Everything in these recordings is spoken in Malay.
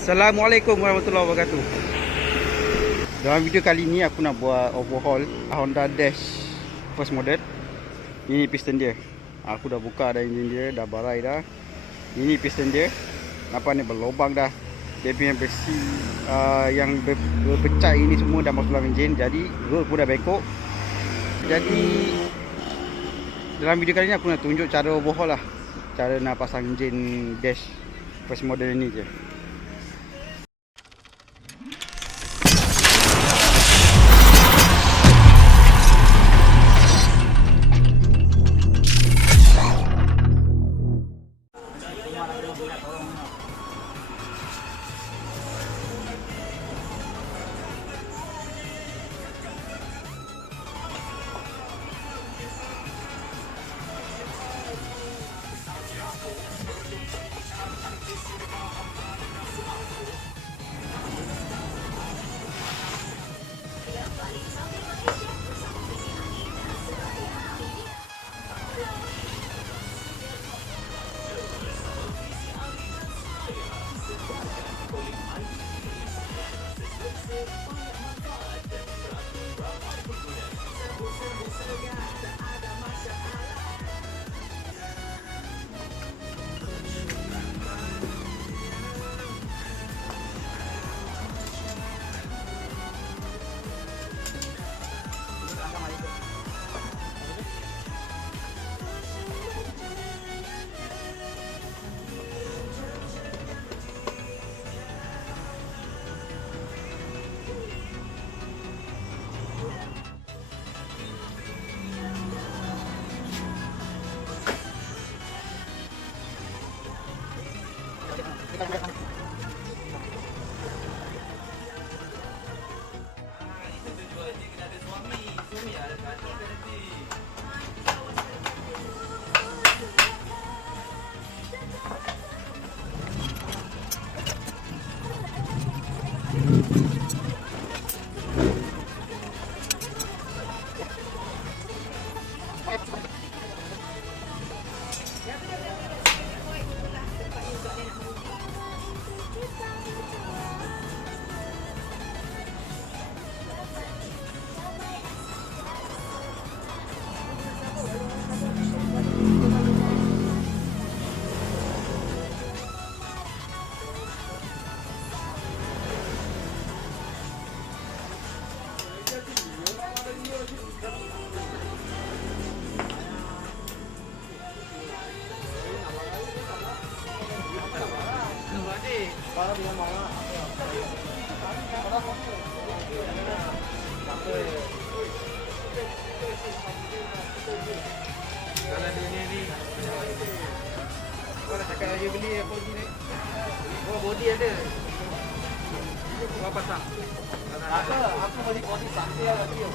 Assalamualaikum warahmatullahi wabarakatuh. Dalam video kali ni aku nak buat overhaul Honda Dash first model. Ini piston dia. Aku dah buka dah enjin dia, dah barai dah. Ini piston dia. Nampak ni berlubang dah. Dia punya besi yang berpecah ini semua dah masuk dalam enjin. Jadi roll pun dah bengkok. Jadi dalam video kali ni aku nak tunjuk cara overhaul lah. Cara nak pasang enjin Dash first model ini je. Kalau dunia ni kau dah cakap dia beli apa ni? Oh, body ada. Kau pasang. Aku beli body sampai lah dia.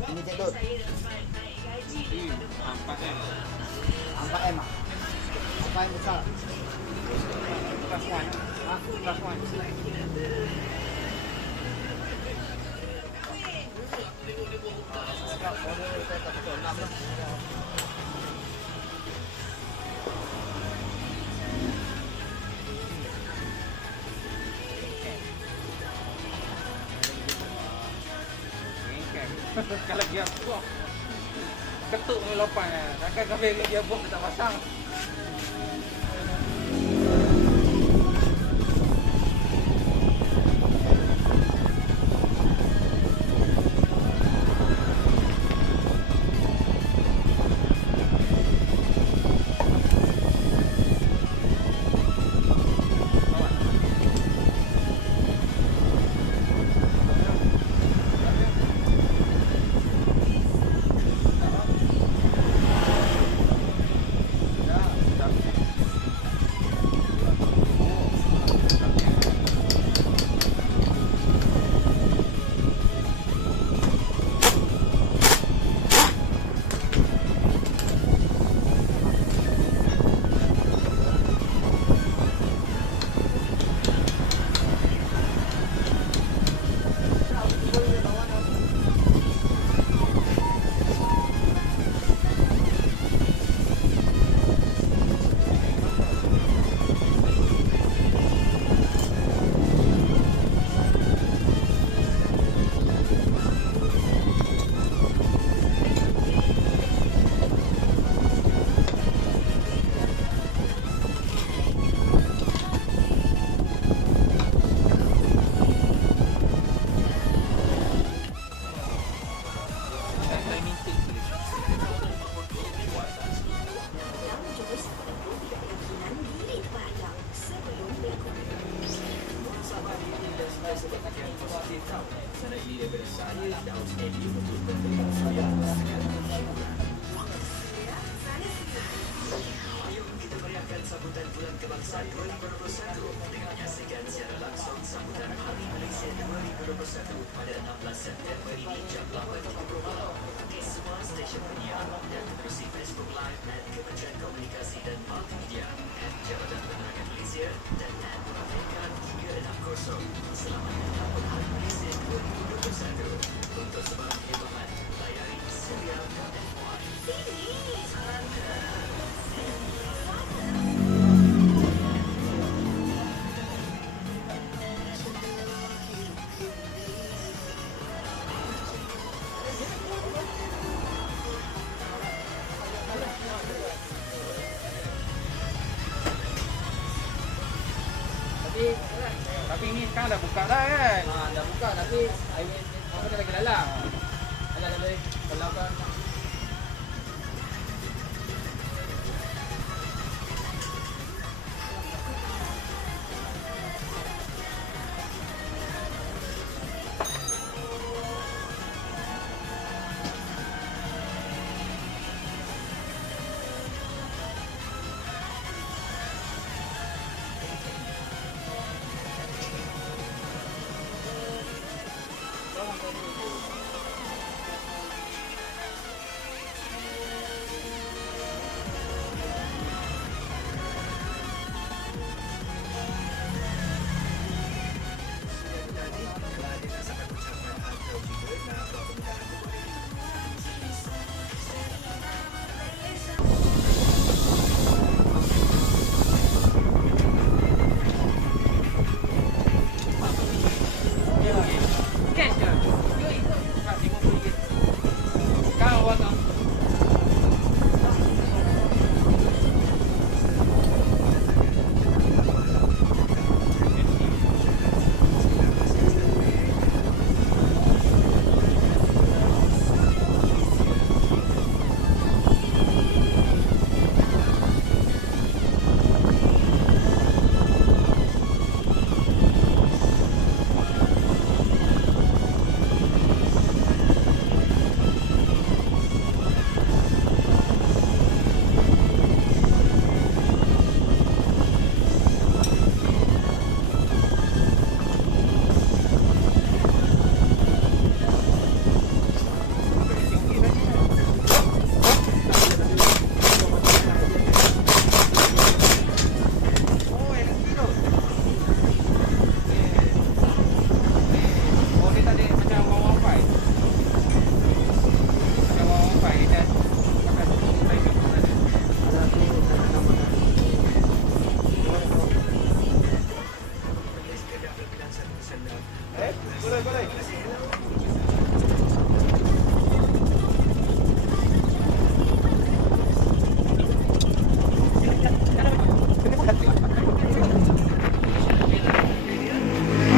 Ini cendol. 4M ah. 4M besar. Plus one. Plus one. Kalau dia buat ketuk dengan lopan takkan kafir dia buat tak pasang. Tapi ni sekarang dah buka dah kan? Dah buka tapi highway apa dah lagi dalam. Ada boleh kalau kan cash dah. Kat RM50. Sekarang awak tak.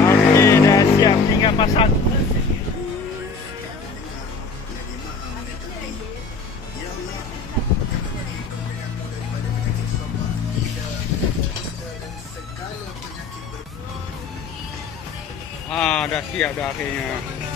Okey, dah siap tinggal pasang. Dah siap dah akhirnya.